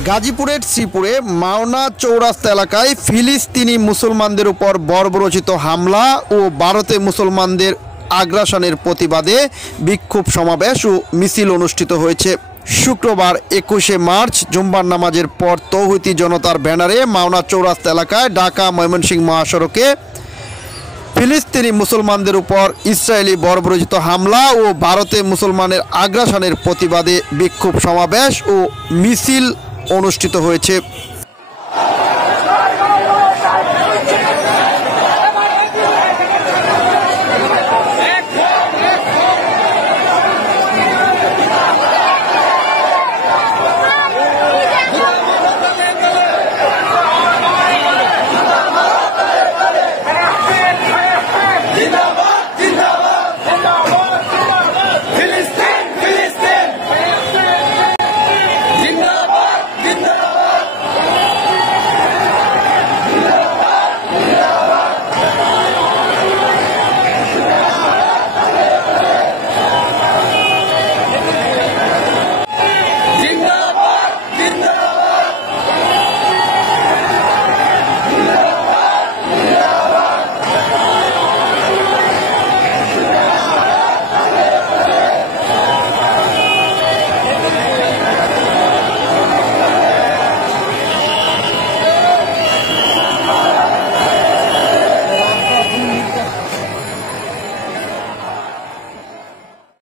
গাজীপুরের শ্রীপুরে মাওনা চৌরাস্তা এলাকায় ফিলিস্তিনি মুসলমানদের উপর বর্বরচিত হামলা ও ভারতে মুসলমানদের আগ্রাসনের প্রতিবাদে বিক্ষোভ সমাবেশ ও মিছিল অনুষ্ঠিত হয়েছে। শুক্রবার 21শে মার্চ জুম্মার নামাজের পর তৌহিদি জনতার ব্যানারে মাওনা চৌরাস্তা এলাকায় ঢাকা ময়মনসিংহ মহাসড়কে ফিলিস্তিনি মুসলমানদের উপর ইসরায়েলি বর্বরচিত হামলা ও ভারতে মুসলমানের আগ্রাসনের প্রতিবাদে বিক্ষোভ সমাবেশ ও মিছিল অনুষ্ঠিত হয়েছে।